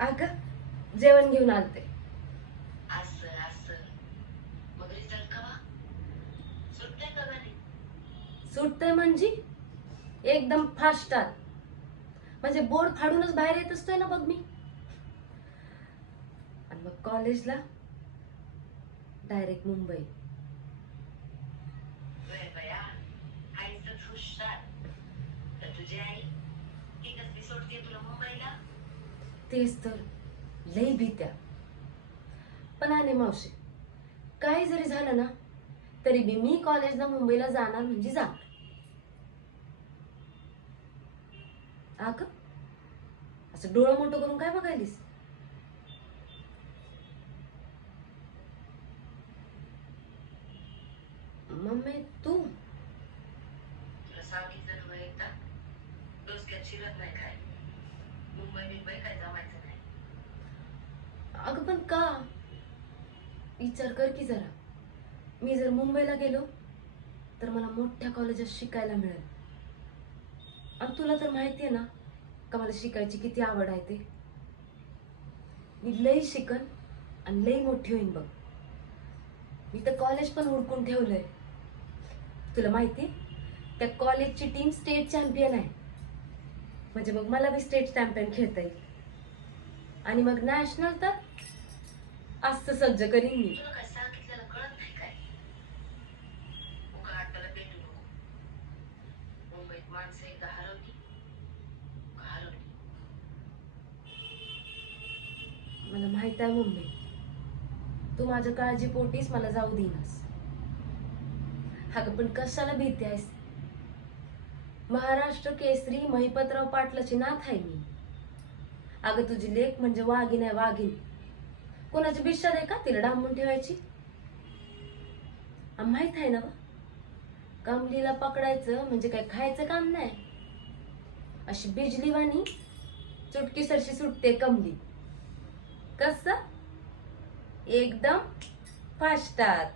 अगं जेवण घेऊन आलते. असं असं मग रिझल्ट कवा सुट्ट्या का घरी? सुटतंय म्हणजे एकदम फास्टात, म्हणजे बोर्ड फाडूनच बाहेर येत असतोय ना बघ मी. आणि मग कॉलेजला डायरेक्ट मुंबई. वय बया, आईचंच हुशार. तर तुझी आई ती कसली सोडते तुला मुंबईला? तेच तर, लई भीत्या. पण आणि मावशी, काही जरी झालं ना तरी बी मी कॉलेजला मुंबईला जाणार म्हणजे जाणार. अगं असं डोळं मोठं करून काय बघायलीस? मम्मी तू तुला सांगितलं ना एकदा, डोसक्यात शिरत नाही काय. मुंबई काय जमायचं नाही. अगं पण का? विचार कर की जरा. मी जर मुंबईला गेलो तर मला मोठ्या कॉलेजात शिकायला मिळेल. आणि तुला तर माहिती आहे ना का मला शिकायची किती आवड आहे ते. मी लई शिकन आणि लई मोठी होईन बघ. मी तर कॉलेज पण हुडकून ठेवलंय. तुला माहिती, त्या कॉलेजची टीम स्टेट चॅम्पियन आहे. म्हणजे मग मला बी स्टेट चॅम्पियन खेळता येईल. आणि मग नॅशनल तर असं सज्ज करीन मी. तुला काय सांगितलेलं कळत नाही काय? उघड भेटू नको. मुंबईत माणसं एकदा हरवली का हरवली. मला माहित आहे मम्मी, तू माझ्या काळजीपोटीच मला जाऊ देईनास. अगं पण कशाला भीती आहेस? महाराष्ट्र केसरी महिपतराव पाटलाची नाथ आहे मी. अगं तुझी लेक म्हणजे वाघीण आहे, वाघीण. कोणाची बिश्या आहे का तिला डांबून ठेवायची? माहित आहे ना बा, कमलीला पकडायचं म्हणजे काय खायचं काम नाही. अशी बिजलीवाणी चुटकी सरशी सुटते कमली. कस एकदम फास्टात.